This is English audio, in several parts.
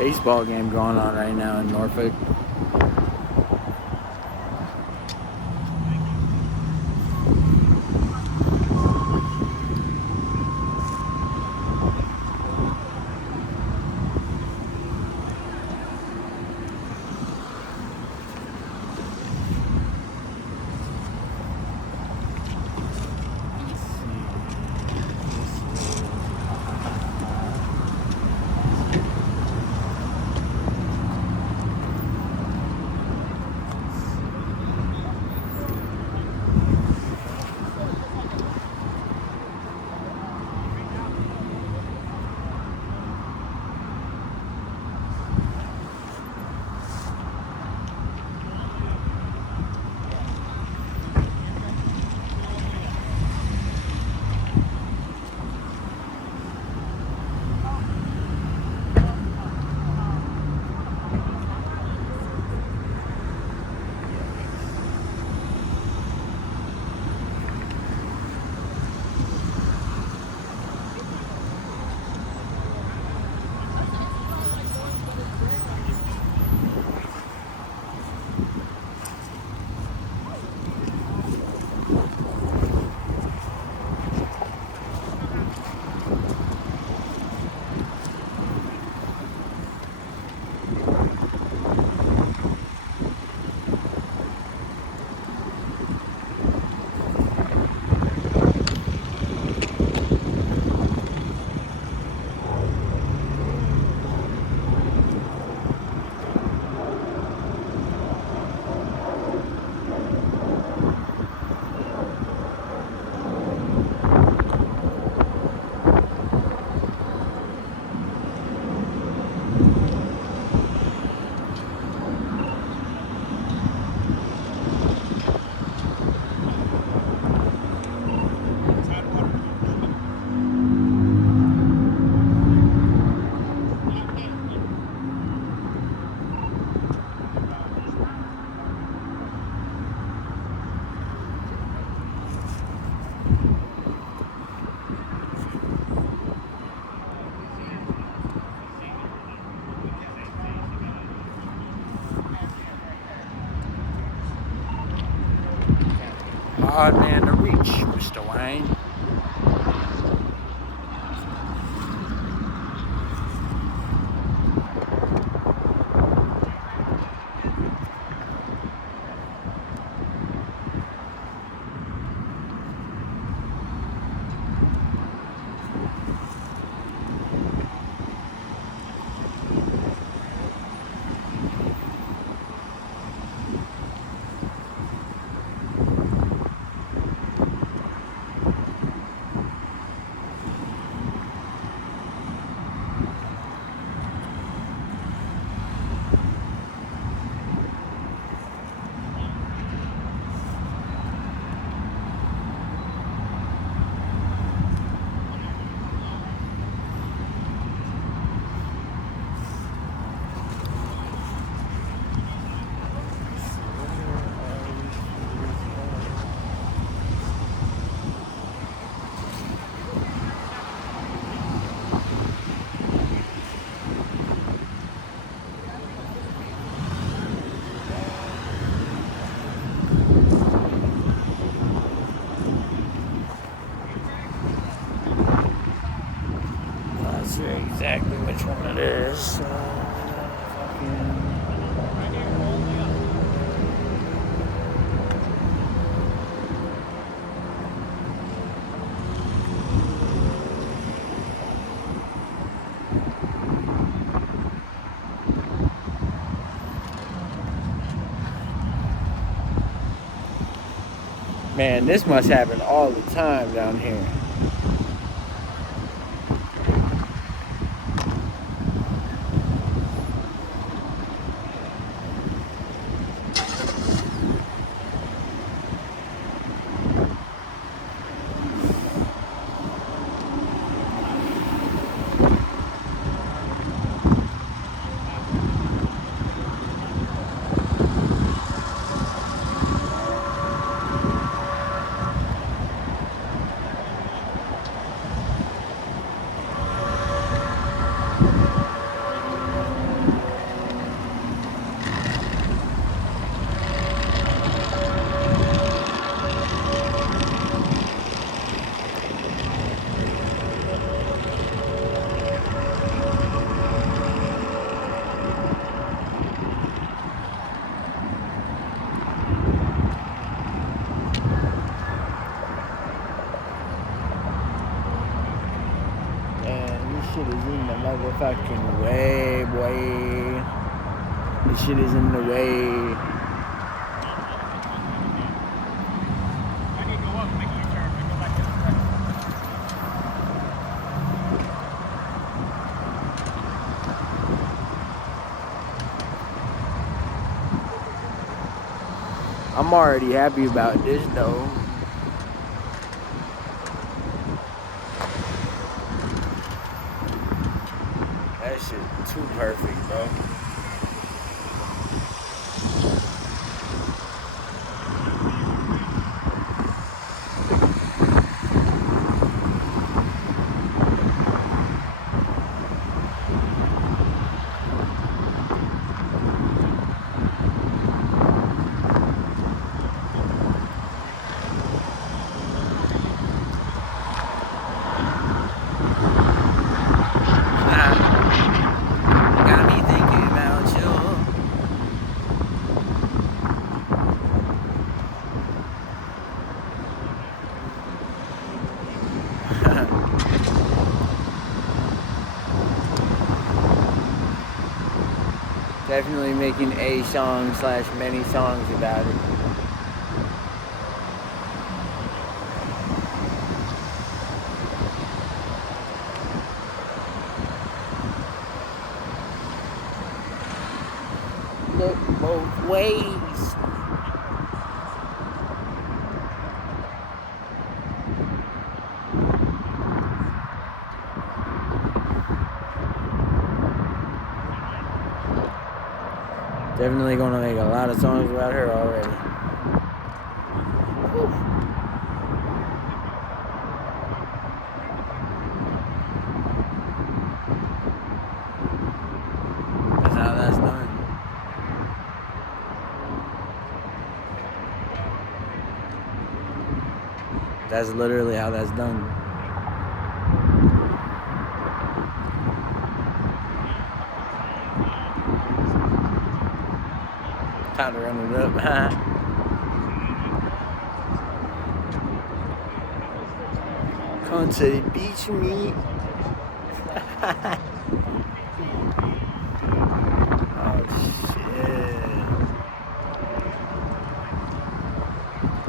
baseball game going on right now in Norfolk. Hard man to reach, Mr. Wayne. Exactly which one it is. Man, this must happen all the time down here. is in the motherfucking way, boy. This shit is in the way. I'm already happy about this though. That shit too perfect, bro. Definitely making a song / many songs about it. Look both ways. Definitely gonna make a lot of songs about her already. Whew. That's how that's done. That's literally how that's done. Time to run it up. Come to the beach with me. Oh shit.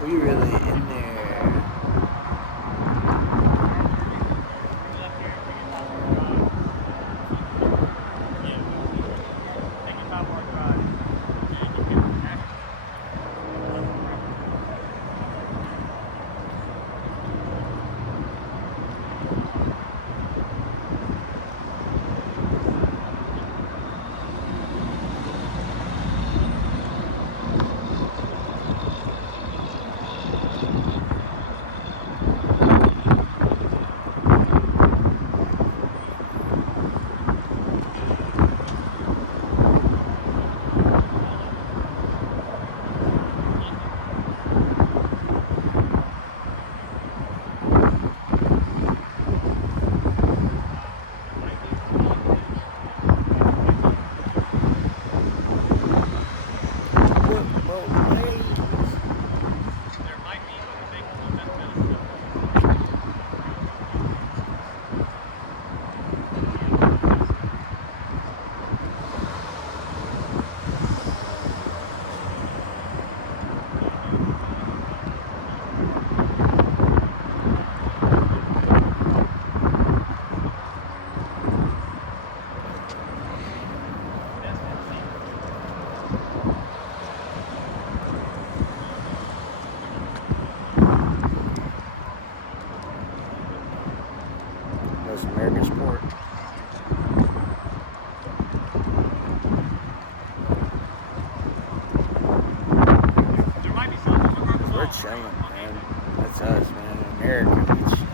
We really in there. American sport. We're chilling, man. That's us, man. America, we chilling.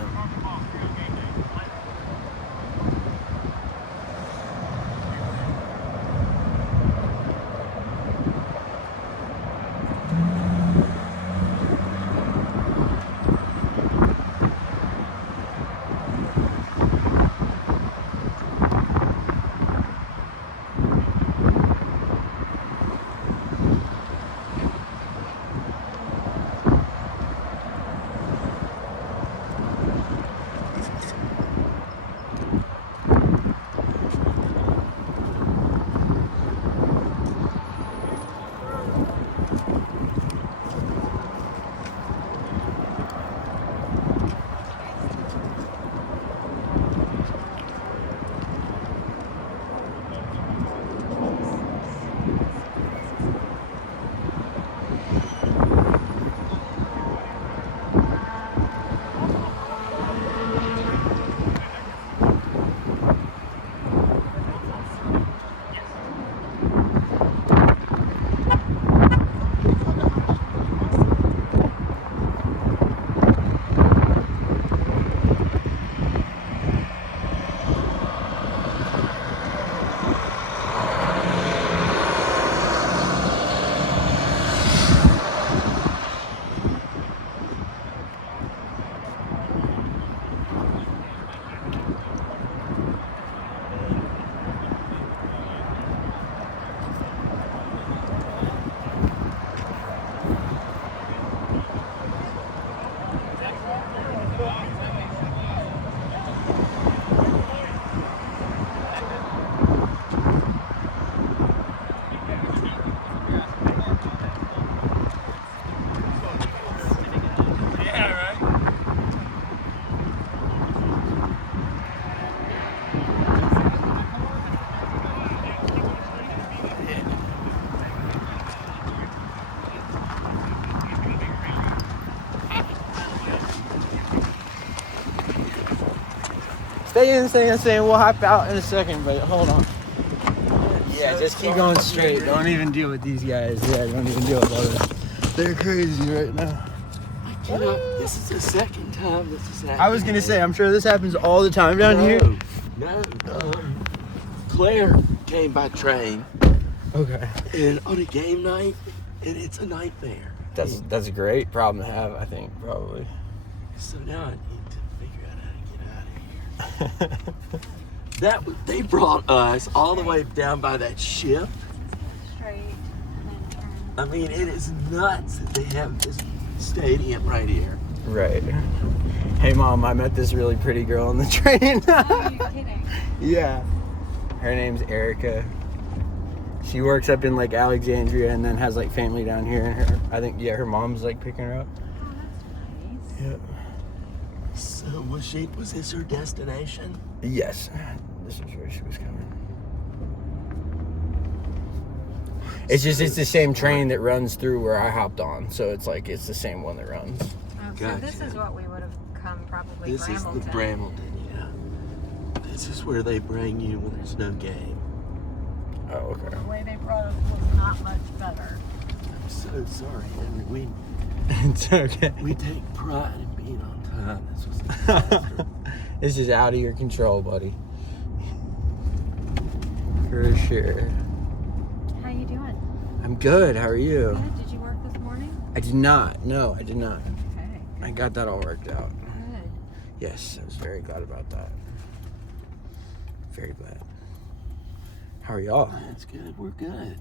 saying we'll hop out in a second, but hold on. Yeah, just keep going straight. Don't even deal with these guys. Yeah, don't even deal with others. They're crazy right now. This is the second time this has happened. I was gonna say, I'm sure this happens all the time down here. No. Claire came by train. Okay. And on a game night, and it's a nightmare. That's a great problem to have, I think, probably. So now I need to figure out how to get out of here. They brought us all the way down by that ship. Straight and then turn. I mean, it is nuts that they have this stadium right here. Right. Hey, Mom, I met this really pretty girl on the train. Oh, you're kidding. Yeah. Her name's Erica. She works up in like Alexandria and then has like family down here. And her mom's like picking her up. Oh, that's nice. Yep. So was this her destination? Yes. This is where she was coming. It's the same train that runs through where I hopped on. So it's the same one that runs. Oh, so Gotcha. this is what we would have come probably This is the Bramilton, yeah. This is where they bring you when there's no game. Oh, okay. The way they brought us was not much better. I'm so sorry, Henry. It's okay. We take pride in being on time. This was a disaster. This is out of your control, buddy. For sure. How you doing? I'm good. How are you? Good. Did you work this morning? I did not. No, I did not. Okay. I got that all worked out. Good. Yes, I was very glad about that. Very glad. How are y'all? That's good. We're good.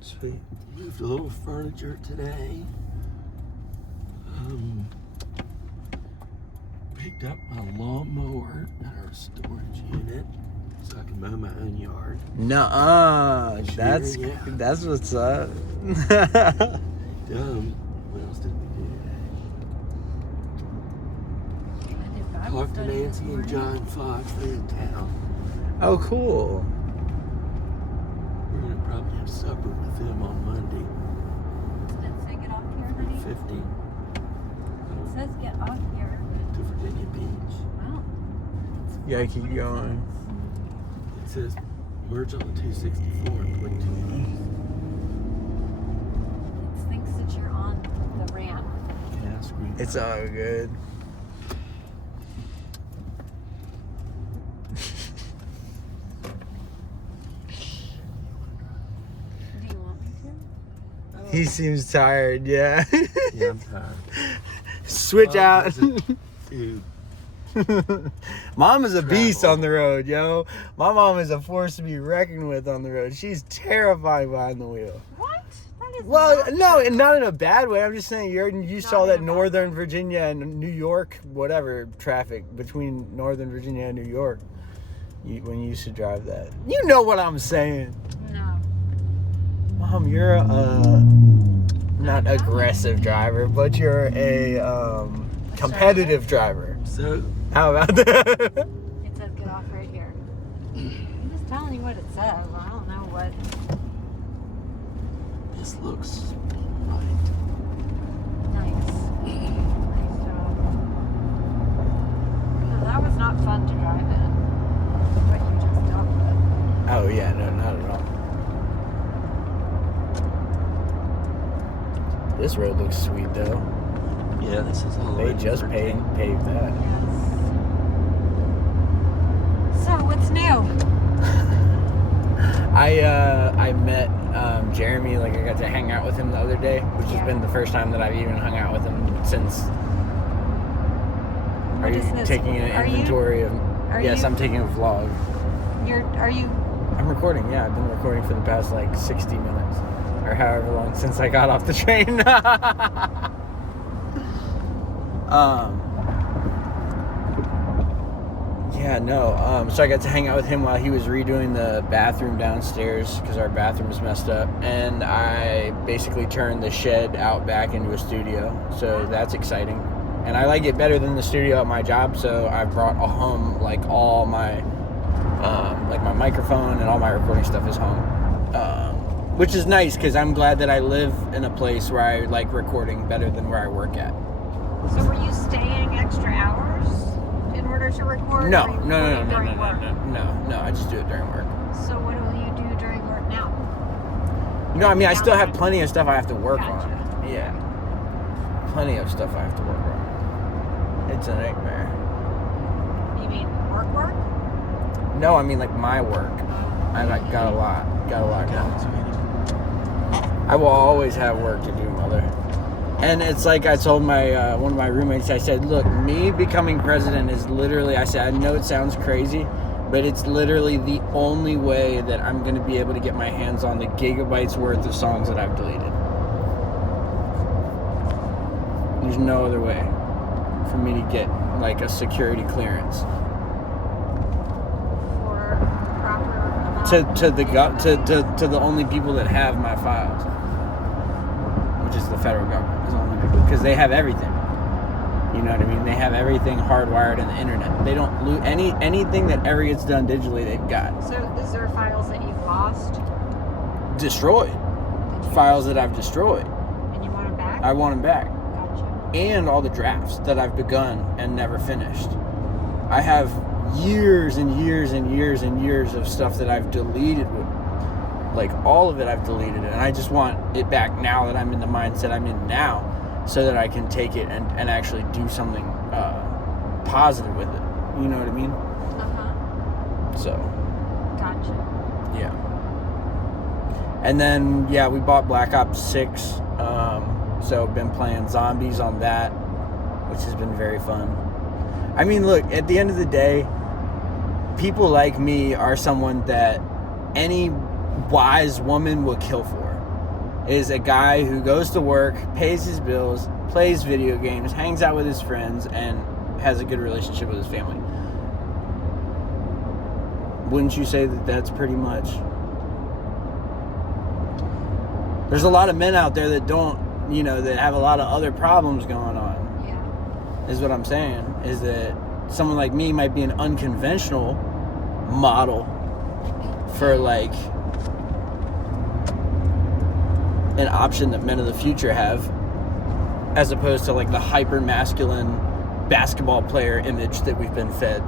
Sweet. Moved a little furniture today. Picked up my lawnmower at our storage unit so I can mow my own yard. Nuh-uh. Sure, That's yeah. that's what's up. What else did we do today? I did Bible Talked to study this Nancy and morning. John Fox. They're in town. Oh, cool. We're gonna probably have supper with them on Monday. Did it say get off here, honey? 50 It says get off here. to Virginia Beach. Well, You gotta keep going. It says merge on the 264 and put 2 it thinks that you're on the ramp. gas screen. It's all good. Do you want me to? He seems tired, yeah. Yeah, I'm tired. Switch out. Dude, Mom is a beast Travel. on the road, yo. My mom is a force to be reckoned with on the road. She's terrifying behind the wheel. What? That is Well, not no, true. and not in a bad way. I'm just saying you saw in that a bad Northern way. Virginia and New York, whatever, traffic between Northern Virginia and New York. When you used to drive that. You know what I'm saying. No. Mom, you're a not aggressive driver, but you're a competitive driver. so How about that? It says get off right here. I'm just telling you what it says. I don't know what. this looks right. Nice. Nice job. No, that was not fun to drive in. What you just dealt with. Oh yeah, no, not at all. This road looks sweet though. Yeah, this is all They right. just paved that. Yes. So, what's new? I met Jeremy, like I got to hang out with him the other day, which has been the first time that I've even hung out with him since. Are What you is this? taking an Are you- inventory of? are Yes, you- I'm taking a vlog. Are you? I'm recording. Yeah, I've been recording for the past like 60 minutes or however long since I got off the train. Yeah, no. So I got to hang out with him while he was redoing the bathroom downstairs because our bathroom was messed up, and I basically turned the shed out back into a studio. So that's exciting, and I like it better than the studio at my job. So I brought home like all my like my microphone and all my recording stuff is home, which is nice because I'm glad that I live in a place where I like recording better than where I work at. So, were you staying extra hours in order there to record? No, or you no, record during work? No. I just do it during work. So what do you do during work now? No, I mean, I still have plenty of stuff I have to work Gotcha. on. Yeah. Plenty of stuff I have to work on. It's a nightmare. You mean work? No, I mean like my work. I like got a lot going. I will always have work to do, mother. And it's like I told my one of my roommates, I said, look, me becoming president is literally, I said, I know it sounds crazy, but it's literally the only way that I'm going to be able to get my hands on the gigabytes worth of songs that I've deleted. There's no other way for me to get like a security clearance. For proper amount To the only people that have my files, which is the federal government, is the only people, because they have everything. You know what I mean? They have everything hardwired in the internet. They don't lose anything that ever gets done digitally. They've got So is there files that you've lost? destroyed. Files that I've destroyed. And you want them back? I want them back, Gotcha. and all the drafts that I've begun and never finished. I have years and years and years and years of stuff that I've deleted. Like all of it I've deleted, and I just want it back now that I'm in the mindset I'm in now, so that I can take it and actually do something positive with it. You know what I mean? Uh-huh. So, Gotcha. yeah. And then, yeah, we bought Black Ops 6, so been playing zombies on that, which has been very fun. I mean, look, at the end of the day, people like me are someone that any wise woman will kill for. Is a guy who goes to work, pays his bills, plays video games, hangs out with his friends, and has a good relationship with his family. Wouldn't you say that that's pretty much? There's a lot of men out there that don't, that have a lot of other problems going on. Yeah. Is what I'm saying. Is that someone like me might be an unconventional model for like an option that men of the future have, as opposed to like the hyper masculine basketball player image that we've been fed.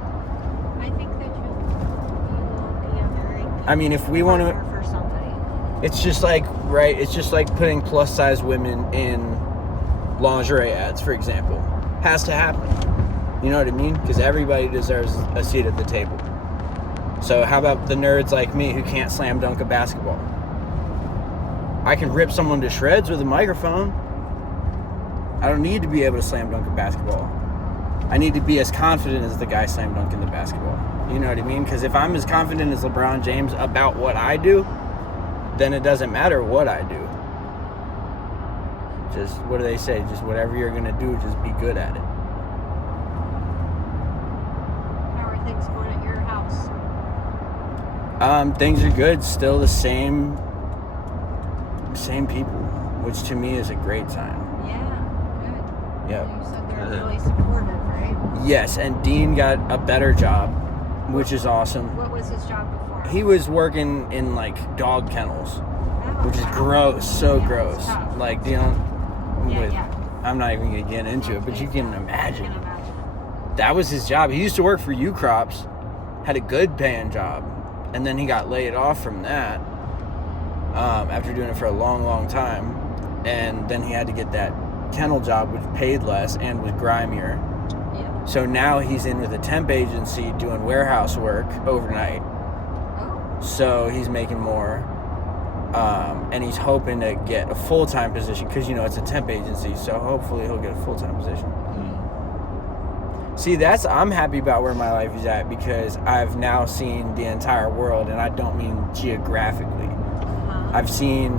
I think that you will be a very I mean, if we want to, partner for somebody. it's just like, right, it's just like putting plus size women in lingerie ads, for example. Has to happen. You know what I mean? Because everybody deserves a seat at the table. So how about the nerds like me who can't slam dunk a basketball? I can rip someone to shreds with a microphone. I don't need to be able to slam dunk a basketball. I need to be as confident as the guy slam dunking the basketball. You know what I mean? Because if I'm as confident as LeBron James about what I do, then it doesn't matter what I do. Just, what do they say? Just whatever you're going to do, just be good at it. How are things going at your house? Things are good. Still the same people, which to me is a great sign. Yeah, good. Yep. You said they're really supportive, right? Yes, and Dean got a better job, which is awesome. What was his job before? He was working in like dog kennels, Oh, which is wow. gross, so Yeah, gross. it's tough. Like dealing with, Yeah. I'm not even gonna get into it, but you can I imagine. can imagine. That was his job. He used to work for U Crops, had a good paying job, and then he got laid off from that after doing it for a long, long time, and then he had to get that kennel job, which paid less and was grimier. Yeah. So now he's in with a temp agency doing warehouse work overnight. Oh. So he's making more, and he's hoping to get a full-time position because, it's a temp agency, so hopefully he'll get a full-time position. See, I'm happy about where my life is at because I've now seen the entire world, and I don't mean geographically. I've seen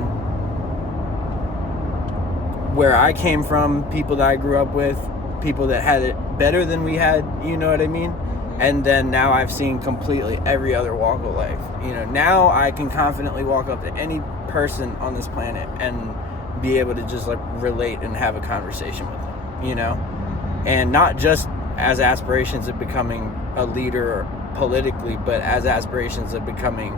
where I came from, people that I grew up with, people that had it better than we had, you know what I mean? And then now I've seen completely every other walk of life. Now I can confidently walk up to any person on this planet and be able to just like relate and have a conversation with them, And not just as aspirations of becoming a leader politically, but as aspirations of becoming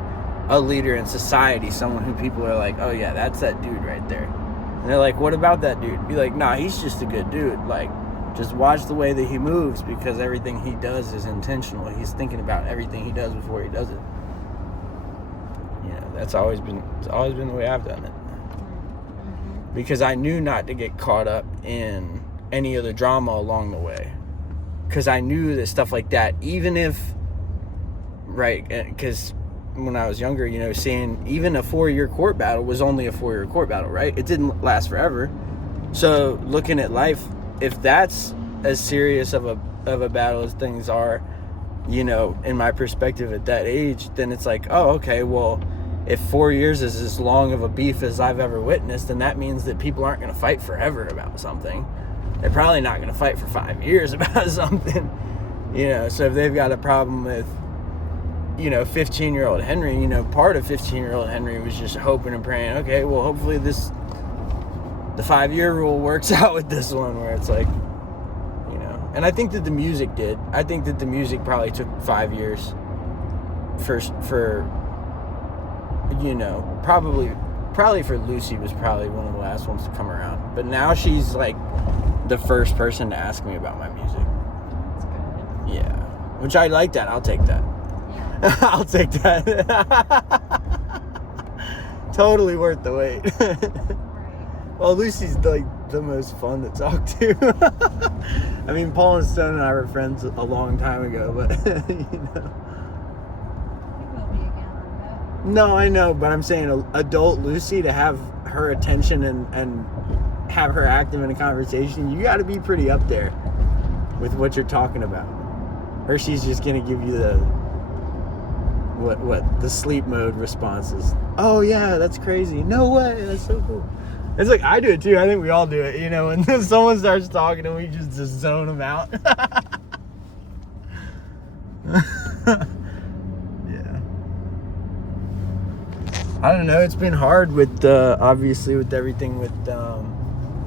a leader in society, someone who people are like, oh yeah, that's that dude right there. And they're like, what about that dude? Be like, nah, he's just a good dude. Like, Just watch the way that he moves, because everything he does is intentional. He's thinking about everything he does before he does it. You know, it's always been the way I've done it. Because I knew not to get caught up in any of the drama along the way. Because I knew that stuff like that, even if, right, because when I was younger, you know, seeing even a 4-year court battle was only a 4-year court battle, right? It didn't last forever. So looking at life, if that's as serious of a battle as things are, you know, in my perspective at that age, then it's like, oh, okay, well, if 4 years is as long of a beef as I've ever witnessed, then that means that people aren't going to fight forever about something. They're probably not going to fight for 5 years about something, you know. So if they've got a problem with, you know, 15-year-old Henry, you know, part of 15-year-old Henry was just hoping and praying, okay, well, hopefully the 5-year rule works out with this one, where it's like, you know. And I think that the music did. I think that the music probably took 5 years for you know, probably for Lucy was probably one of the last ones to come around. But now she's like the first person to ask me about my music. That's good. Yeah. Which I like that. I'll take that. Yeah. I'll take that. Totally worth the wait. Right. Well, Lucy's like the most fun to talk to. I mean, Paul and Stone and I were friends a long time ago, but you know. We will be again, I bet. No, I know, but I'm saying adult Lucy, to have her attention and have her active in a conversation, you got to be pretty up there with what you're talking about. Or she's just gonna give you the the sleep mode responses. Oh yeah, that's crazy. No way, that's so cool. It's like I do it too. I think we all do it. You know, when someone starts talking and we just zone them out. Yeah. I don't know. It's been hard with obviously with everything with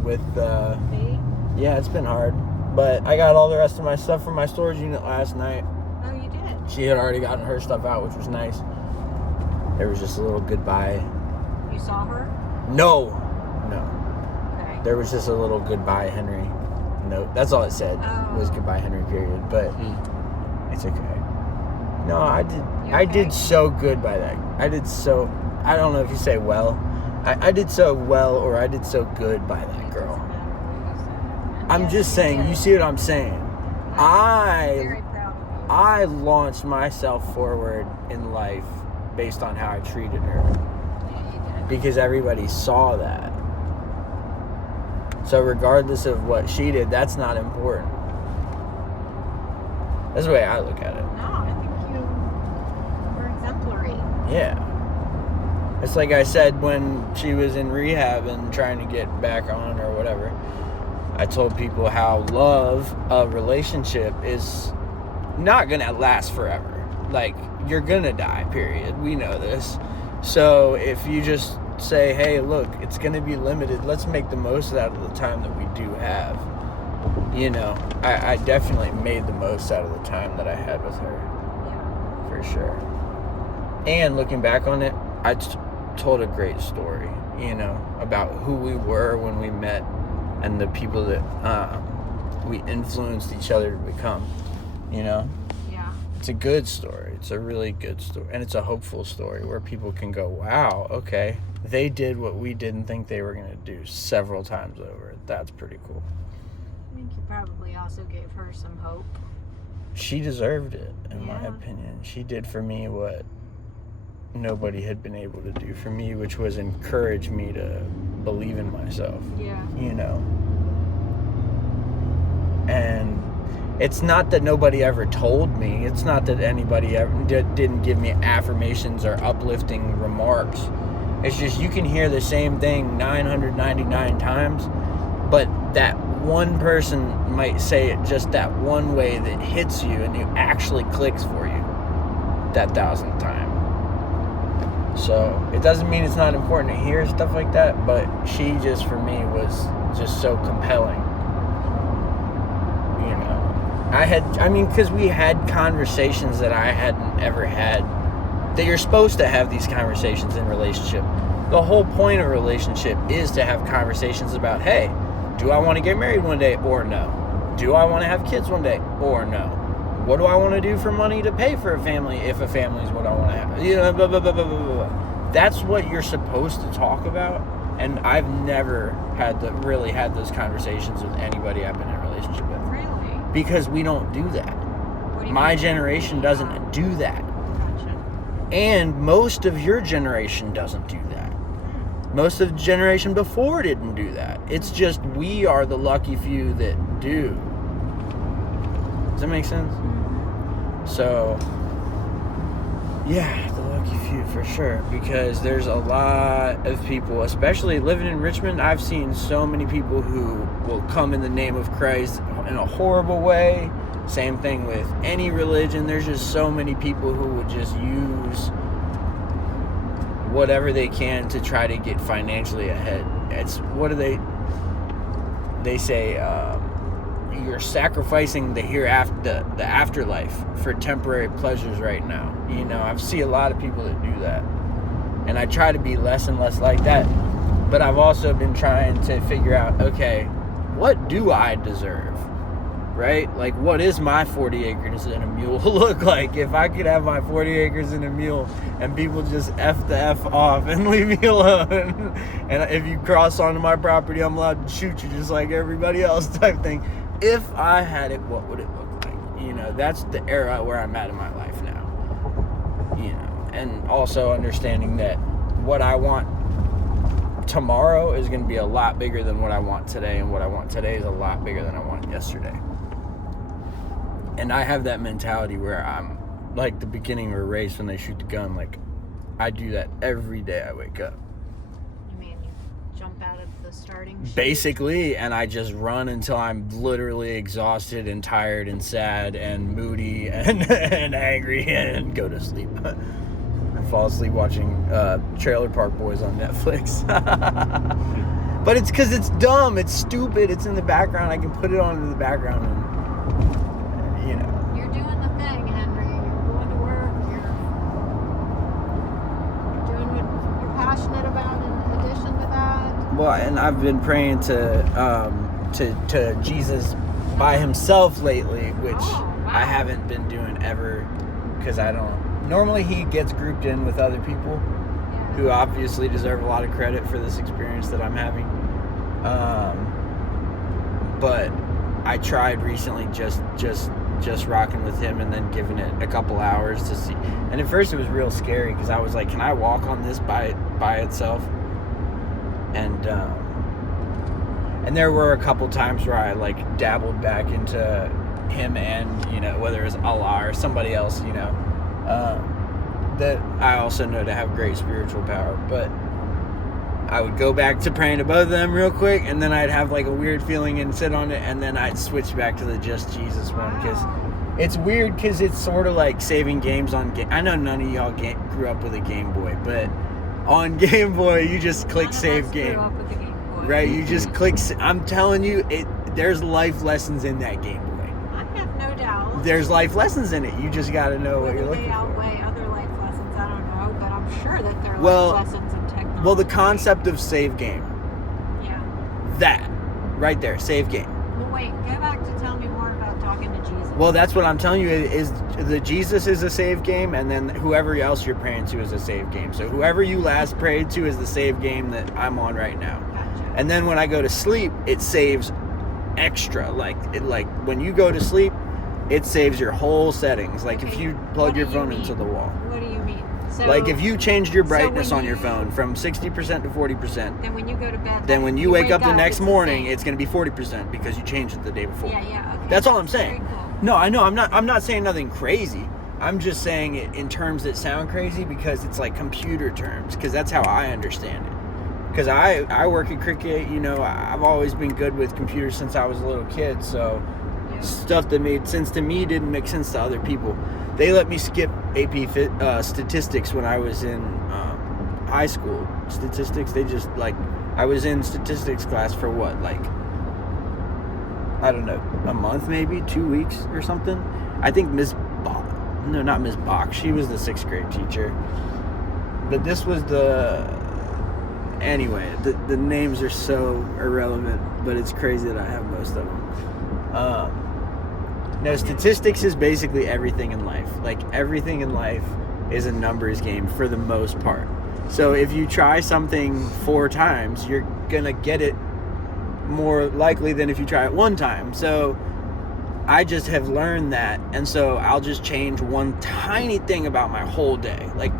Me? yeah, it's been hard. But I got all the rest of my stuff from my storage unit last night. Oh, you did? She had already gotten her stuff out, which was nice. There was just a little goodbye. You saw her? No. Okay. There was just a little goodbye, Henry note. That's all it said. Oh. Was goodbye, Henry, period. But it's okay. No, I did. You I okay? did so good by that. I don't know if you say well. I did so well, or I did so good by that girl. I'm just saying, you see what I'm saying? I'm very proud of you. I launched myself forward in life based on how I treated her. Yeah, you did. Because everybody saw that. So regardless of what she did, that's not important. That's the way I look at it. No, I think you were exemplary. Yeah. It's like I said when she was in rehab and trying to get back on or whatever. I told people how love, a relationship, is not going to last forever. Like, you're going to die, period. We know this. So if you just say, hey, look, it's going to be limited. Let's make the most out of the time that we do have. You know, I definitely made the most out of the time that I had with her. Yeah. For sure. And looking back on it, I told a great story, you know, about who we were when we met and the people that we influenced each other to become, you know? Yeah. It's a good story. It's a really good story. And it's a hopeful story where people can go, wow, okay, they did what we didn't think they were going to do several times over. That's pretty cool. I think you probably also gave her some hope. She deserved it, in my Yeah. opinion. She did for me what nobody had been able to do for me, which was encourage me to believe in myself. Yeah. You know? And it's not that nobody ever told me. It's not that anybody ever didn't give me affirmations or uplifting remarks. It's just you can hear the same thing 999 times, but that one person might say it just that one way that hits you and it actually clicks for you that 1,000th time. So it doesn't mean it's not important to hear stuff like that, but she just, for me, was just so compelling. You know, because we had conversations that I hadn't ever had, that you're supposed to have these conversations in relationship. The whole point of a relationship is to have conversations about, hey, do I want to get married one day or no? do I want to have kids one day or no? What do I want to do for money to pay for a family if a family is what I want to have? You know, blah, blah, blah, blah, blah, blah. That's what you're supposed to talk about. And I've never really had those conversations with anybody I've been in a relationship with. Really? Because we don't do that. What do you My mean? generation doesn't do that. Gotcha. And most of your generation doesn't do that. Most of the generation before didn't do that. It's just we are the lucky few that do. Does that make sense? So, yeah, the lucky few for sure. Because there's a lot of people, especially living in Richmond, I've seen so many people who will come in the name of Christ in a horrible way. Same thing with any religion. There's just so many people who would just use whatever they can to try to get financially ahead. It's, what do they say, you're sacrificing the hereafter, the afterlife for temporary pleasures right now. You know, I see a lot of people that do that. And I try to be less and less like that. But I've also been trying to figure out, okay, what do I deserve? Right? Like, what is my 40 acres and a mule look like? If I could have my 40 acres and a mule and people just F the F off and leave me alone. And if you cross onto my property, I'm allowed to shoot you just like everybody else type thing. If I had it, what would it look like? You know, that's the era where I'm at in my life now. You know, and also understanding that what I want tomorrow is going to be a lot bigger than what I want today, and what I want today is a lot bigger than I wanted yesterday. And I have that mentality where I'm like the beginning of a race when they shoot the gun. Like, I do that every day I wake up. You mean you jump out of the starting chute? Basically, and I just run until I'm literally exhausted and tired and sad and moody and, and angry and go to sleep. I fall asleep watching Trailer Park Boys on Netflix. But it's because it's dumb, it's stupid, it's in the background. I can put it on in the background and, you know. You're doing the thing, Henry. You're going to work. You're doing what you're passionate about in addition to that. Well, and I've been praying to Jesus by himself lately, which Oh, wow. I haven't been doing ever, because I don't. Normally he gets grouped in with other people Yeah. who obviously deserve a lot of credit for this experience that I'm having. But I tried recently just rocking with him and then giving it a couple hours to see. And at first it was real scary because I was like, can I walk on this by itself? And there were a couple times where I like dabbled back into him and, you know, whether it's Allah or somebody else, you know, that I also know to have great spiritual power. But I would go back to praying to both of them real quick, and then I'd have like a weird feeling and sit on it, and then I'd switch back to the just Jesus one, because it's weird, because it's sort of like saving games on game. I know none of y'all grew up with a Game Boy, but on Game Boy you just click None of save us game, grew up with the Game Boy. right? You just click. I'm telling you, there's life lessons in that Game Boy. I have no doubt. There's life lessons in it. You just got to know what Whether you're they looking for. outweigh other life lessons, I don't know, but I'm sure that there are Well, life lessons in technology. Well, the concept of save game, Yeah. that right there, save game. Well, wait, go back to tell me more about talking to Jesus. Well, that's what I'm telling you, is the Jesus is a save game, and then whoever else you're praying to is a save game. So whoever you last prayed to is the save game that I'm on right now. Gotcha. And then when I go to sleep, it saves extra. Like when you go to sleep, it saves your whole settings. Like if Okay, you plug what do your you phone mean? into the wall. What do you mean? So, Like if you changed your so brightness when on your you- phone from 60% to 40%, then when you go to bed, then when you wake up the next it's morning, same. it's going to be 40% because you changed it the day before. Yeah, okay. That's all I'm Very saying. cool. No, I know. I'm not saying nothing crazy. I'm just saying it in terms that sound crazy because it's like computer terms, because that's how I understand it. Because I work at cricket, you know, I've always been good with computers since I was a little kid, so Yeah. stuff that made sense to me didn't make sense to other people. They let me skip AP statistics when I was in high school. Statistics, they just like, I was in statistics class for what, like, I don't know, a month maybe, 2 weeks or something. I think Miss Bach, no, not Miss Bach, she was the 6th grade teacher. But this was anyway, the names are so irrelevant, but it's crazy that I have most of them. No, statistics is basically everything in life. Like, everything in life is a numbers game for the most part. So if you try something 4 times, you're gonna get it more likely than if you try it 1 time. So I just have learned that, and so I'll just change one tiny thing about my whole day. Like,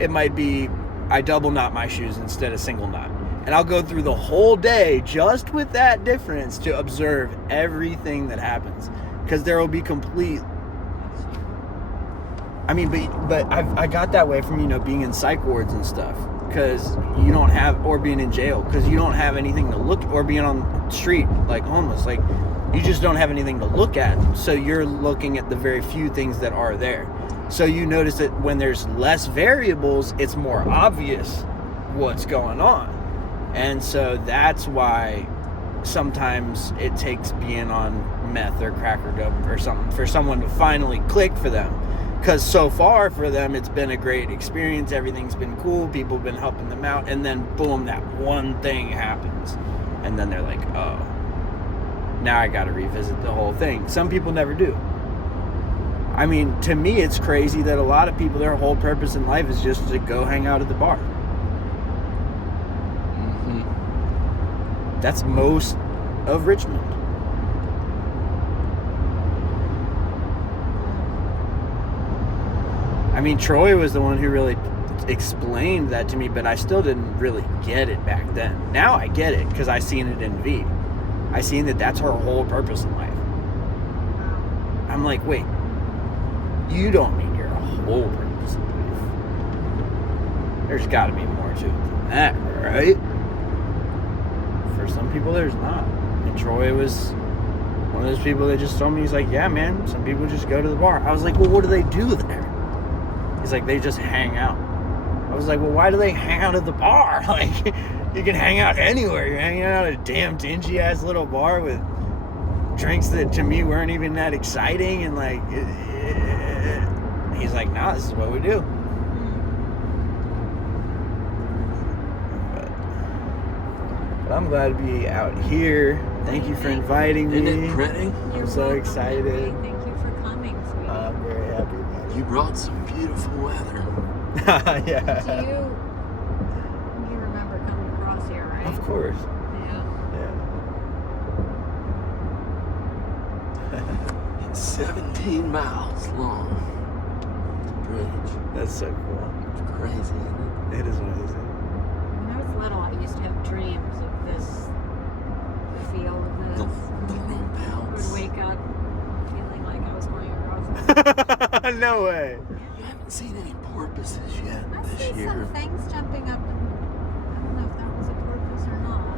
it might be I double knot my shoes instead of single knot. And I'll go through the whole day just with that difference to observe everything that happens. Because there will be complete... I mean, but I got that way from, being in psych wards and stuff. Because you don't have... Or being in jail. Because you don't have anything to look... Or being on the street, like homeless. Like, you just don't have anything to look at. So you're looking at the very few things that are there. So you notice that when there's less variables, it's more obvious what's going on. And so that's why sometimes it takes being on meth or crack or dope or something for someone to finally click for them. Because so far for them, it's been a great experience. Everything's been cool. People have been helping them out. And then, boom, that one thing happens. And then they're like, oh, now I got to revisit the whole thing. Some people never do. I mean, to me, it's crazy that a lot of people, their whole purpose in life is just to go hang out at the bar. That's most of Richmond. I mean, Troy was the one who really explained that to me, but I still didn't really get it back then. Now I get it because I seen it in V. I seen that that's her whole purpose in life. I'm like, wait, you don't mean your whole purpose in life. There's got to be more to it than that, right? For some people, there's not. And Troy was one of those people that just told me, he's like, yeah, man, some people just go to the bar. I was like, well, what do they do there? He's like, they just hang out. I was like, well, why do they hang out at the bar? Like, you can hang out anywhere. You're hanging out at a damn dingy-ass little bar with drinks that, to me, weren't even that exciting. And, like, he's like, nah, this is what we do. But I'm glad to be out here. Thank you for inviting me. Isn't it pretty? I'm so excited. Thank you for coming, sweetie. I'm very happy about it. You brought some beautiful weather. Yeah. Do you remember coming across here, right? Of course. Yeah. It's 17 miles long. Bridge. That's so cool. It's crazy, isn't it? It is amazing. When I was little, I used to have dreams of this, the feel of this. The little I bounce. would wake up feeling like I was going across. No way. You haven't seen any porpoises yet I this see year. some things jumping up. I don't know if that was a porpoise or not.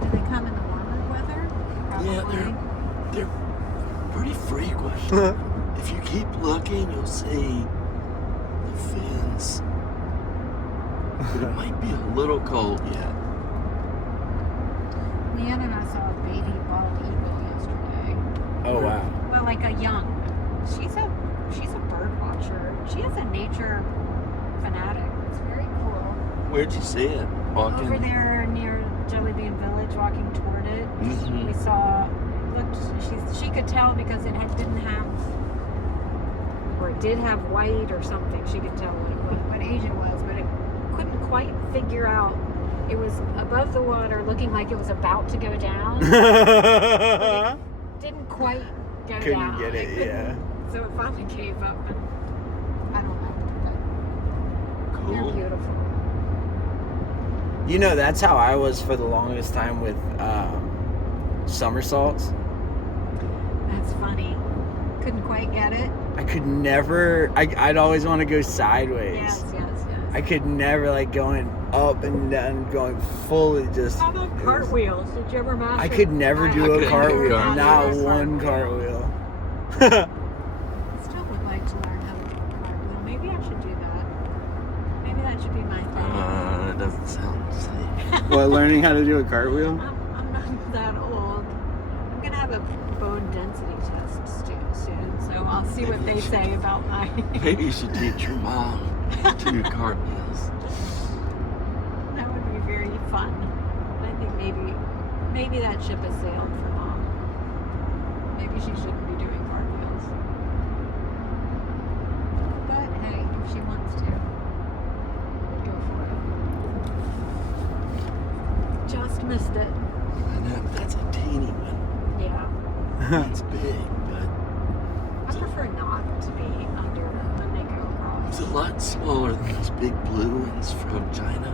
Do they come in the warmer weather? Probably. Yeah, they're pretty frequent. If you keep looking, you'll see the fins. But it might be a little cold yet. Leanne and I saw a baby bald eagle yesterday. Oh, wow. Well, like a young. She's a bird watcher. She is a nature fanatic. It's very cool. Where'd you see it? Walking? Over there near Jelly Bean Village, walking toward it. Mhm. We saw. She could tell because it didn't have, or it did have white or something. She could tell what age it was, but it couldn't quite figure out. It was above the water, looking like it was about to go down. But it didn't quite go down. Couldn't get it, yeah. So it finally gave up, and I don't know, but they're Cool. beautiful. You know, that's how I was for the longest time with somersaults. That's funny. Couldn't quite get it. I could never, I'd always want to go sideways. Yes. I could never, like, going up and down, going fully just... How about cartwheels? Did you ever master? I could never do a couldn't cartwheel. do a Not cartwheel. one cartwheel. I still would like to learn how to do a cartwheel. Maybe I should do that. Maybe that should be my thing. It doesn't sound safe. What, learning how to do a cartwheel? I'm not that old. I'm gonna have a bone density test soon, so I'll see what they say about my. Maybe you should teach your mom to do cartwheels. That would be very fun. I think maybe Maybe that ship has sailed for Mom. Maybe she shouldn't be doing cartwheels. But hey, if she wants to, go for it. Just missed it. I know, but that's a teeny one. Yeah. It's big, but I prefer not to be under a Mako it's cross. a lot smaller than those big blue ones from China.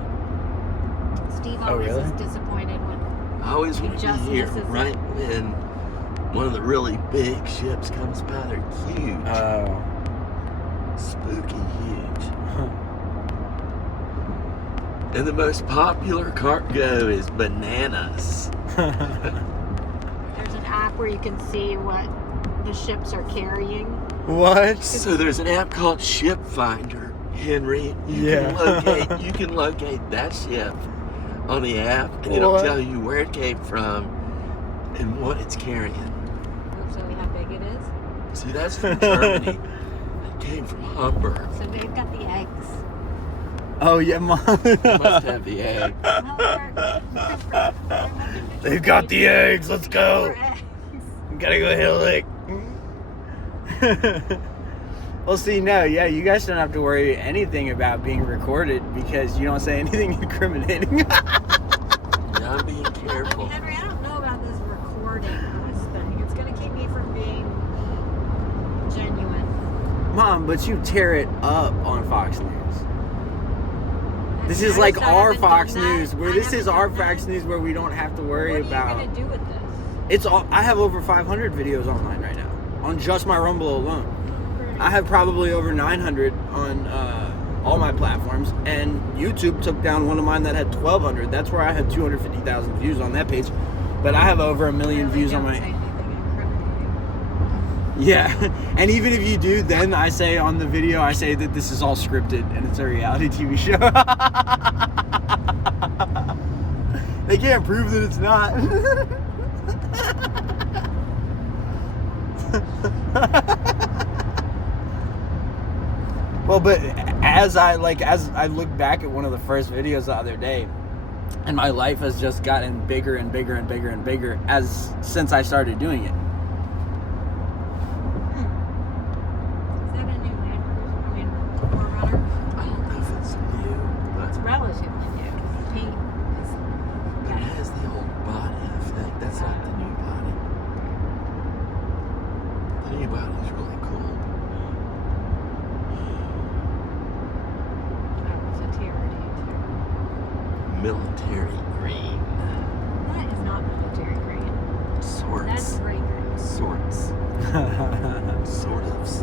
Steve Oh, always really? is disappointed when I always He want to just be here misses it. right when one of the really big ships comes by. They're huge. Oh. Spooky huge. And the most popular cargo is bananas. there's an app where you can see what the ships are carrying. What? So there's an app called Ship Finder, Henry. Yeah. You can locate that ship on the app, and it'll What? tell you where it came from and what it's carrying. Oops, so how big it is. See, that's from Germany. It came from Hamburg. So they've got the eggs. Oh, yeah, Mom. It must have the egg. They've got the eggs. Let's go. Gotta go Hillick. Well, see, no, yeah, you guys don't have to worry anything about being recorded because you don't say anything incriminating. Yeah, I'm being careful. Henry, I don't know about this recording this thing. It's going to keep me from being genuine. Mom, but you tear it up on Fox News. This I is like noticed I our haven't Fox done that. News, where I this is haven't our done that. Fox News where we don't have to worry What about. are you going to do with this? It's all. I have over 500 videos online right now on just my Rumble alone. I have probably over 900 on all my platforms, and YouTube took down one of mine that had 1,200. That's where I had 250,000 views on that page, but I have over 1 million Really views on don't my. say anything incriminating. Yeah, and even if you do, then I say on the video, I say that this is all scripted and it's a reality TV show. They can't prove that it's not. Well, but as I look back at one of the first videos the other day, and my life has just gotten bigger and bigger and bigger and bigger since I started doing it. Is that a new Land Cruiser? I mean, 4Runner? I don't know if it's new, but It's relatively new. The paint is it has the old body effect. That's not the new body. The new body is really cool. it's a TRD too. Military green. That is not military green. That's Sorts. gray green. Sorts. Sort ofs.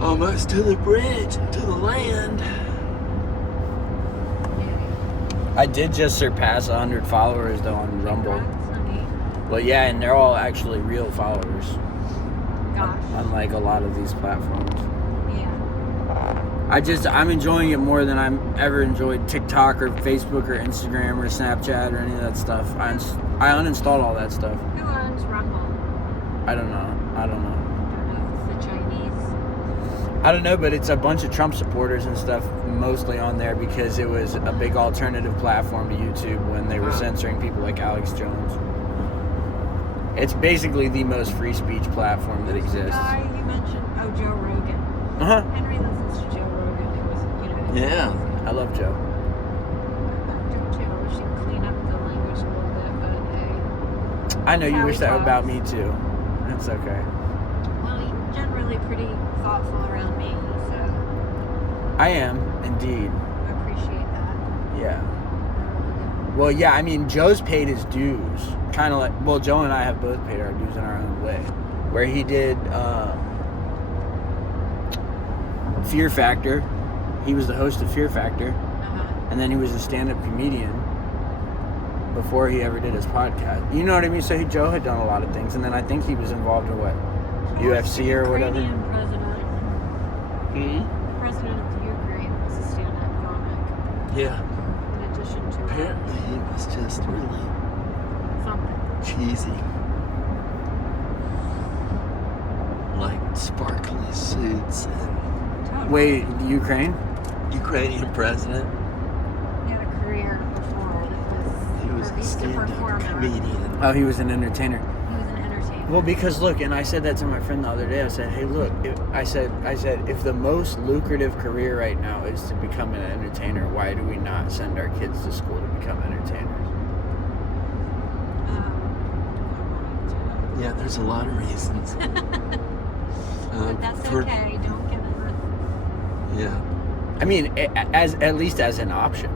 Almost to the bridge, to the land. I did just surpass 100 followers though on Rumble. Congrats, honey. Well, yeah, and they're all actually real followers, Gosh. unlike a lot of these platforms. Yeah. I'm enjoying it more than I'm ever enjoyed TikTok or Facebook or Instagram or Snapchat or any of that stuff. I uninstalled all that stuff. Who owns Rumble? I don't know. I don't know. It's the Chinese. I don't know, but it's a bunch of Trump supporters and stuff mostly on there because it was a big alternative platform to YouTube when they were censoring people like Alex Jones. It's basically the most free speech platform that The exists. guy you mentioned, Joe Rogan. Uh-huh. Henry listens to Joe Rogan. It was, Yeah. I love Joe. I do too. I wish he'd clean up the language a little bit, but hey. I know you How wish he that talks. about me too. That's okay. Well, he's generally pretty thoughtful around me, so I am, indeed. I appreciate that. Yeah. Well, yeah, I mean, Joe's paid his dues. Kind of like, well, Joe and I have both paid our dues in our own way. Where he did Fear Factor. He was the host of Fear Factor. And then he was a stand-up comedian before he ever did his podcast. You know what I mean? So Joe had done a lot of things. And then I think he was involved in what? UFC or whatever? Ukrainian president. Hmm? The president of the Ukraine was a stand-up comic. Yeah. In addition to Apparently he was just really something. cheesy. Like sparkly suits and Totally. Wait, Ukraine? Ukrainian president. He had a career before that He was was a at least a stand-up performer. comedian. Oh, he was an entertainer. He was an entertainer. Well, because look, and I said that to my friend the other day. I said, "Hey, look," I said, if the most lucrative career right now is to become an entertainer, why do we not send our kids to school to become entertainers? Yeah, there's a lot of reasons. But that's okay. Don't get it. Yeah. I mean, at least as an option,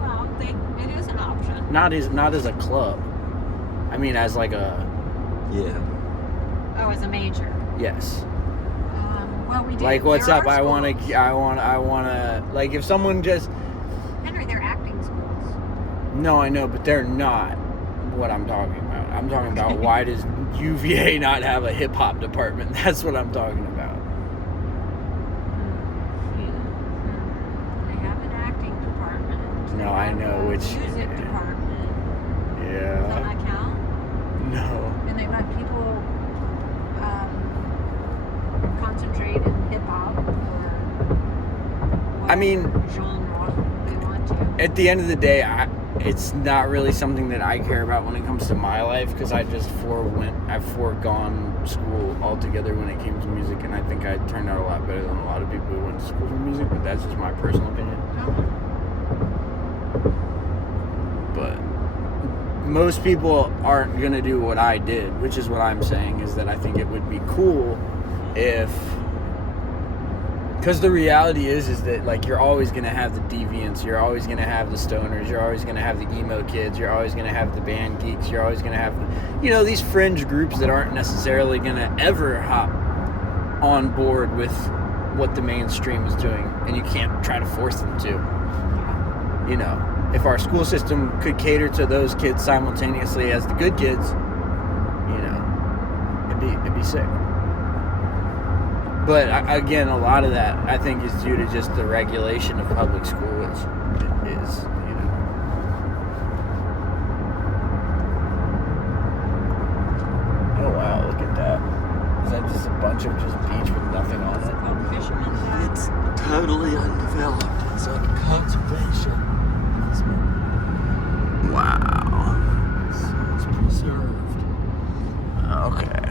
Well, it is an option. not as a club. I mean, as like a Yeah. Oh, as a major. yes. Well, we do. Like, what's There up? are I want schools. to. Like, if someone just. Henry, they're acting schools. No, I know, but they're not what I'm talking about. I'm talking about why does UVA not have a hip hop department? That's what I'm talking about. They have an acting department. No, They I have know a which. music department. Does that Yeah. not count? No. And they let people concentrate in hip hop or I mean, genre they want to. at the end of the day, it's not really something that I care about when it comes to my life because I've foregone school altogether when it came to music, and I think I turned out a lot better than a lot of people who went to school for music, but that's just my personal opinion. But most people aren't going to do what I did, which is what I'm saying, is that I think it would be cool if... Because the reality is that, like, you're always going to have the deviants, you're always going to have the stoners, you're always going to have the emo kids, you're always going to have the band geeks, you're always going to have, these fringe groups that aren't necessarily going to ever hop on board with what the mainstream is doing, and you can't try to force them to. If our school system could cater to those kids simultaneously as the good kids, it'd be sick. But again, a lot of that I think is due to just the regulation of public school, which is, Oh wow, look at that. Is that just a bunch of just beach with nothing on it? Called Fisherman's Island. It's totally undeveloped. It's like conservation. Wow. So it's preserved. Okay.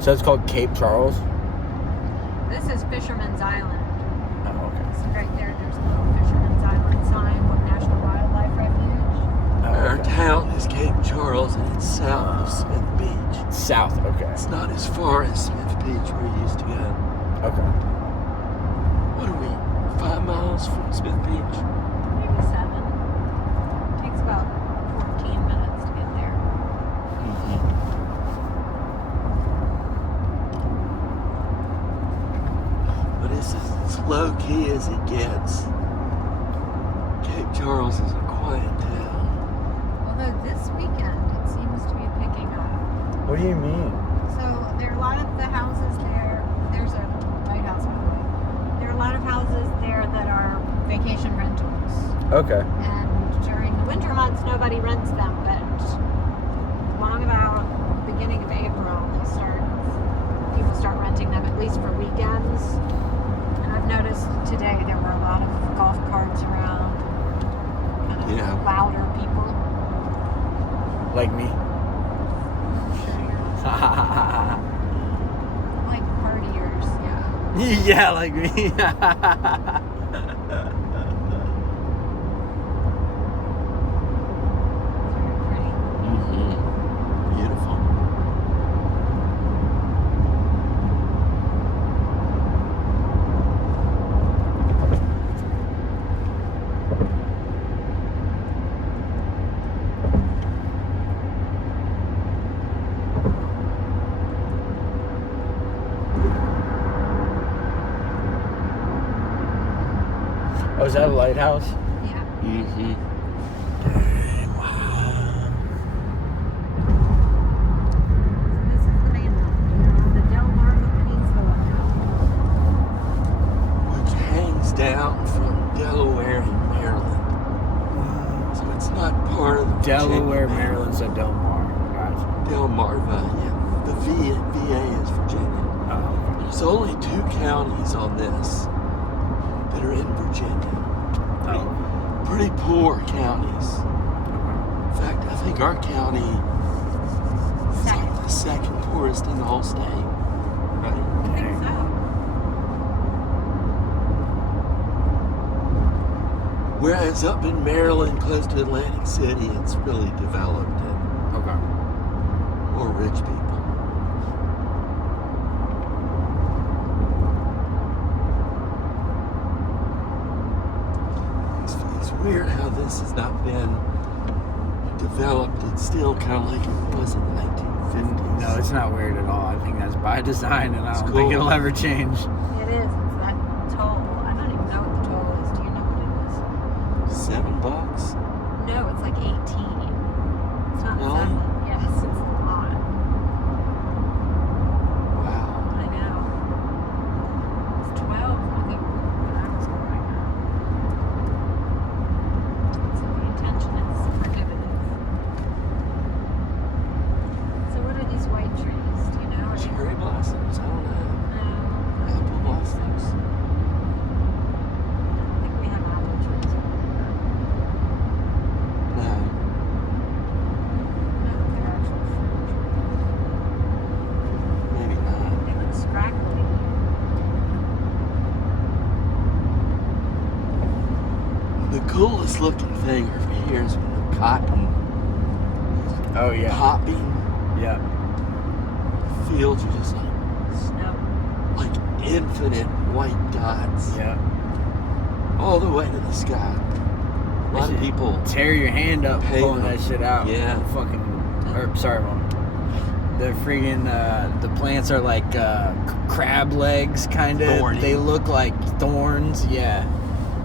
So it's called Cape Charles? This is Fisherman's Island. Oh, okay. So right there, there's a little Fisherman's Island sign with National Wildlife Refuge. Our town is Cape Charles and it's south of Smith Beach. South, okay. It's not as far as Smith Beach where we used to go. Okay. What are we, 5 miles from Smith Beach? Maybe 7. Takes about 14 minutes to get there. But it's as low key as it gets. Cape Charles is a quiet town. Although this weekend, it seems to be picking up. What do you mean? So there are a lot of the houses there. There's a White House, by the way. There are a lot of houses there that are vacation rentals. Okay. And during the winter months, nobody rents them. But along about beginning of April, people start renting them, at least for weekends. And I've noticed today there were a lot of golf carts around. Kind of louder people. Like me? Like partiers, yeah. Yeah, like me. Pretty. Beautiful. Oh, is that a lighthouse? Yeah. Mm-hmm. This is the mainland. We're on the Delmar Peninsula now. Which hangs down from Delaware and Maryland. So it's not part of the Delaware, Virginia Maryland's a Delmar. Gotcha. Delmarva, yeah. The VA is Virginia. Oh. There's only 2 counties on this that are in Virginia. Pretty poor counties. In fact, I think our county is like the second poorest in the whole state. Right? I think so. Whereas up in Maryland, close to Atlantic City, it's really developed and more rich people. It's weird how this has not been developed. It's still kind of like it was in the 1950s. No, it's not weird at all. I think that's by design, and I don't It's think cool. it'll ever change. It is. It's that toll. I don't even know what the toll is. Do you know what it is? $7? No, it's like 18. It's not Really? 7. Yes, it's a lot. Wow. I know. It's 12. I think when I was growing up. So the intention is prohibitive. So what are these white trees? Do you know? Are they- Cherry blossoms? I don't know. No. Apple blossoms? I don't think we have apple trees over here. No. No, they're actual fruit trees. Maybe not. They look scraggly. The coolest looking thing over here is when the cotton Oh yeah. popping Yeah. fields are just Snow. like infinite white dots Yeah. all the way to the sky. A lot of people. Tear your hand up Pay pulling them. that shit out. Yeah. Fucking. Or sorry, mom. The friggin' the plants are like crab legs, kind of. Thorny. They look like thorns. Yeah.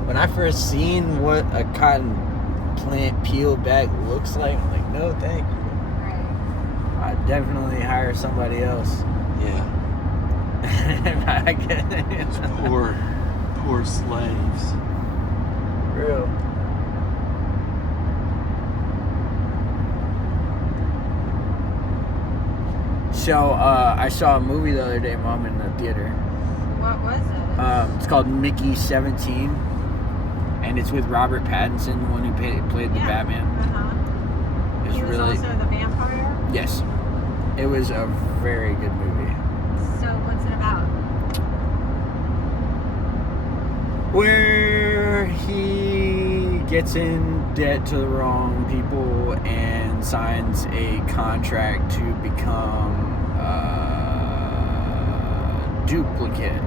When I first seen what a cotton plant peel back looks like, I'm like, no, thank you. Right. I'd definitely hire somebody else. Yeah. I get it. Poor slaves. Real. So, I saw a movie the other day, Mom, in the theater. What was it? It's called Mickey 17, and it's with Robert Pattinson, the one who played the Batman. Uh-huh. It's He was really also the vampire? yes, it was a very good movie. So what's it about? Where he gets in debt to the wrong people and signs a contract to become duplicate.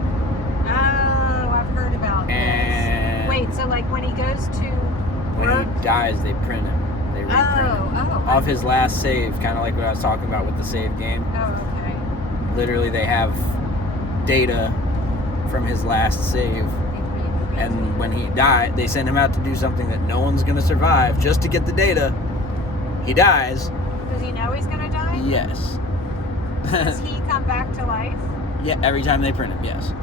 Oh, I've heard about And this. Wait, so like when he goes to when work? he dies, they print him. They reprint him. Oh. Off his last save, kind of like what I was talking about with the save game. Oh, okay. Literally, they have data from his last save. And when he died, they send him out to do something that no one's going to survive just to get the data. He dies. Does he know he's gonna die? Yes. Does he come back to life? Yeah, every time they print him, yes.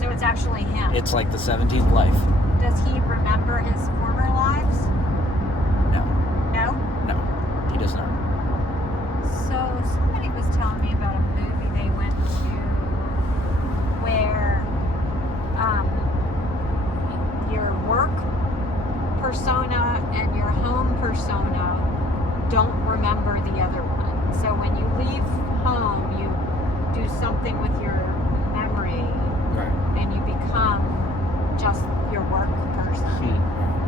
So it's actually him. It's like the 17th life. Does he remember his former lives? No, No? no, he does not. So somebody was telling me about a movie they went to where your work persona and your home persona don't remember the other one. So when you leave home, you do something with your memory Right. and you become just your work person.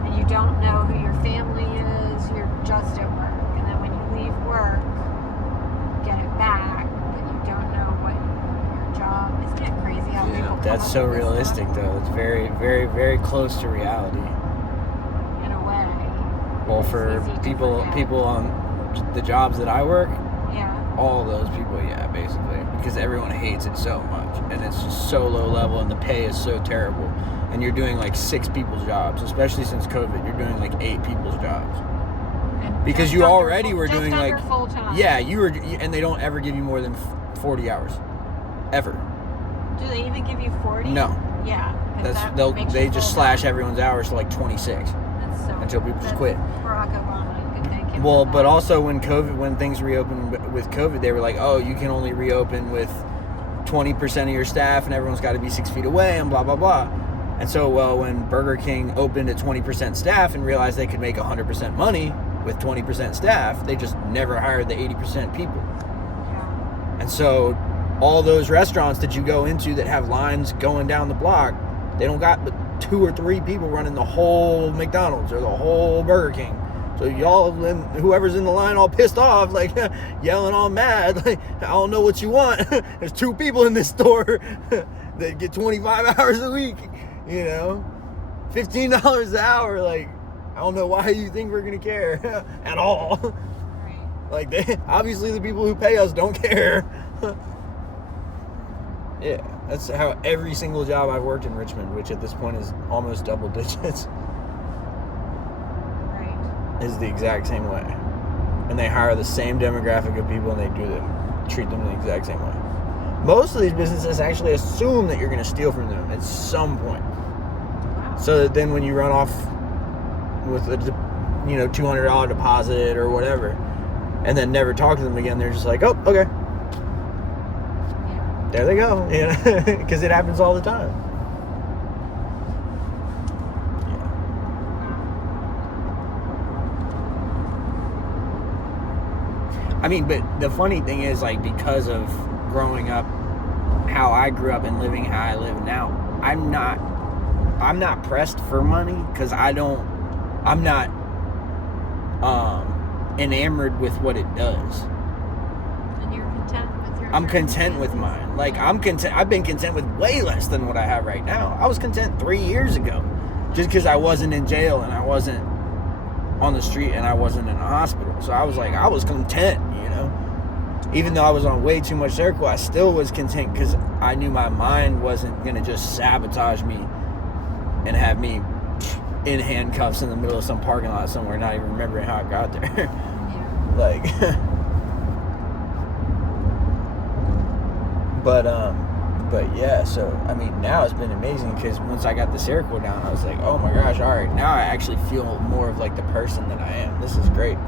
And you don't know who your family is, you're just at work. And then when you leave work, you get it back, but you don't know what your job. Isn't it crazy how Yeah, people come That's up so with this realistic, stuff? though. It's very, very, very close to reality. In a way. Well, It's for easy to people forget. on the jobs that I work, Yeah. all those people, yeah, basically, because everyone hates it so much, and it's just so low level, and the pay is so terrible, and you're doing like 6 people's jobs, especially since COVID. You're doing like 8 people's jobs And because just you under already full- were just doing under like full time. yeah, you were, and they don't ever give you more than 40 hours, ever. Do they even give you 40? No. Yeah. 'cause that makes they you just full-time. slash everyone's hours to like 26 That's so, until people just that's quit. Barack Obama. could thank him. Well, but also when things reopened with COVID, they were like, oh, you can only reopen with 20% of your staff and everyone's got to be 6 feet away and blah, blah, blah. And so, well, when Burger King opened at 20% staff and realized they could make 100% money with 20% staff, they just never hired the 80% people. Yeah. And so all those restaurants that you go into that have lines going down the block, they don't got but 2 or 3 people running the whole McDonald's or the whole Burger King. So y'all, whoever's in the line all pissed off, like yelling all mad, like, I don't know what you want. There's 2 people in this store that get 25 hours a week, you know, $15 an hour. Like, I don't know why you think we're gonna care at all. Right. Like, obviously the people who pay us don't care. Yeah, that's how every single job I've worked in Richmond, which at this point is almost double digits, is the exact same way. And they hire the same demographic of people and they treat them the exact same way. Most of these businesses actually assume that you're going to steal from them at some point. Wow. So that then when you run off with a $200 deposit or whatever, and then never talk to them again, they're just like, oh, okay. Yeah. There they go. Because it happens all the time. I mean, but the funny thing is, like, because of growing up how I grew up and living how I live now, I'm not pressed for money because I'm not enamored with what it does. And you're content with your... I'm content with mine. Like, I'm content. I've been content with way less than what I have right now. I was content 3 years ago just because I wasn't in jail and I wasn't on the street and I wasn't in a hospital. So I was like, I was content, you know. Even though I was on way too much circle, I still was content because I knew my mind wasn't going to just sabotage me and have me in handcuffs in the middle of some parking lot somewhere, not even remembering how I got there. Yeah. Like, but yeah, so, I mean, now it's been amazing because once I got the circle down, I was like, oh my gosh, all right, now I actually feel more of like the person that I am. This is great.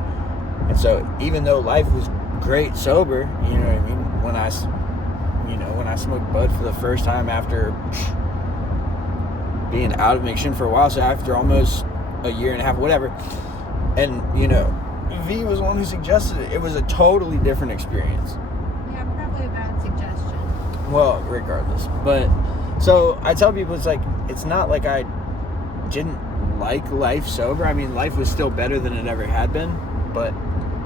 And so even though life was great sober, you know what I mean, when I smoked bud for the first time after being out of addiction for a while, so after almost a year and a half, whatever, and, you know, V was the one who suggested it. It was a totally different experience. Yeah, probably a bad suggestion. Well, regardless. But, so, I tell people, it's not like I didn't like life sober. I mean, life was still better than it ever had been, but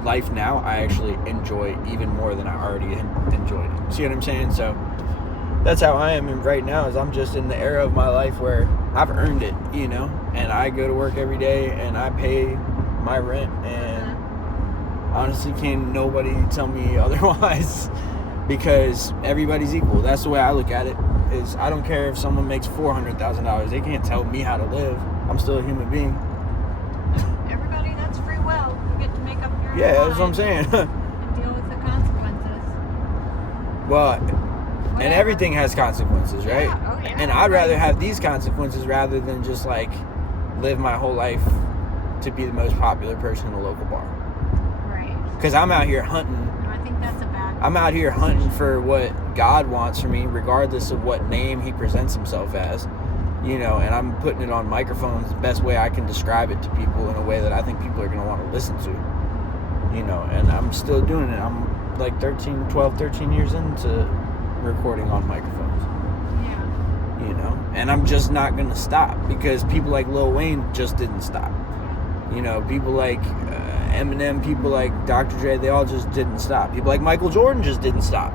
life now, I actually enjoy even more than I already enjoyed it. See what I'm saying? So, that's how I am right now, is I'm just in the era of my life where I've earned it, you know, and I go to work every day and I pay my rent, and honestly, can't nobody tell me otherwise, because everybody's equal. That's the way I look at it, is I don't care if someone makes $400,000. They can't tell me how to live. I'm still a human being. Everybody, that's free will. You get to make up your own Yeah, that's mind what I'm saying. and deal with the consequences. Well, and Whatever. everything has consequences, right? Yeah. Oh, yeah. And I'd rather have these consequences rather than just, like, live my whole life to be the most popular person in the local bar. Right. Because I'm out here hunting. I think that's a bad... I'm out here hunting for what God wants for me, regardless of what name he presents himself as, you know, and I'm putting it on microphones the best way I can describe it to people in a way that I think people are going to want to listen to, you know, and I'm still doing it. I'm like 12, 13 years into recording on microphones, Yeah. you know, and I'm just not going to stop, because people like Lil Wayne just didn't stop. You know, people like Eminem, people like Dr. Dre, they all just didn't stop. People like Michael Jordan just didn't stop.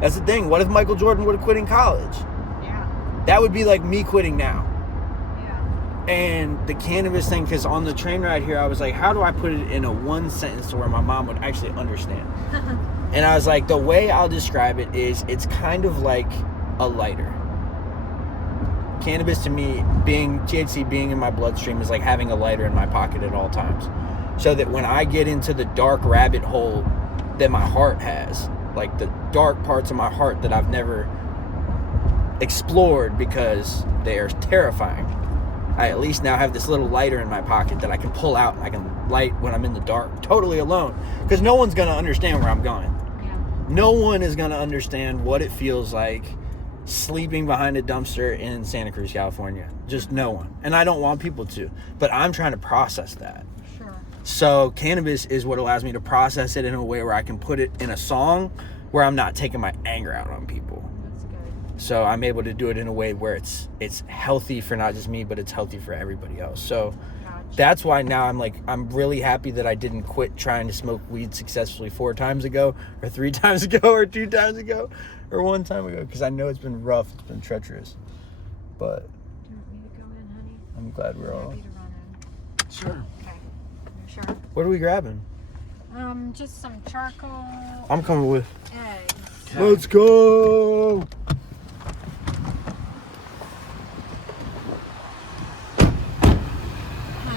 That's the thing. What if Michael Jordan would have quit in college? Yeah. That would be like me quitting now. Yeah. And the cannabis thing, because on the train ride here, I was like, how do I put it in a one sentence to where my mom would actually understand? And I was like, the way I'll describe it is, it's kind of like a lighter. Cannabis to me, THC being in my bloodstream, is like having a lighter in my pocket at all times. So that when I get into the dark rabbit hole that my heart has, like the dark parts of my heart that I've never explored because they are terrifying, I at least now have this little lighter in my pocket that I can pull out and I can light when I'm in the dark, totally alone. Because no one's going to understand where I'm going. Yeah. No one is going to understand what it feels like sleeping behind a dumpster in Santa Cruz, California. Just no one. And I don't want people to. But I'm trying to process that. Sure. So cannabis is what allows me to process it in a way where I can put it in a song where I'm not taking my anger out on people. That's good. So I'm able to do it in a way where it's healthy for not just me, but it's healthy for everybody else. So Gotcha. that's why now I'm really happy that I didn't quit trying to smoke weed successfully 4 times ago, or 3 times ago, or 2 times ago, or 1 time ago, because I know it's been rough, it's been treacherous. But Do you want me to go in, honey? I'm glad we're I'm all. happy to run in. Sure. Okay. You sure? What are we grabbing? Just some charcoal. I'm coming with. Eggs. Okay. Let's go.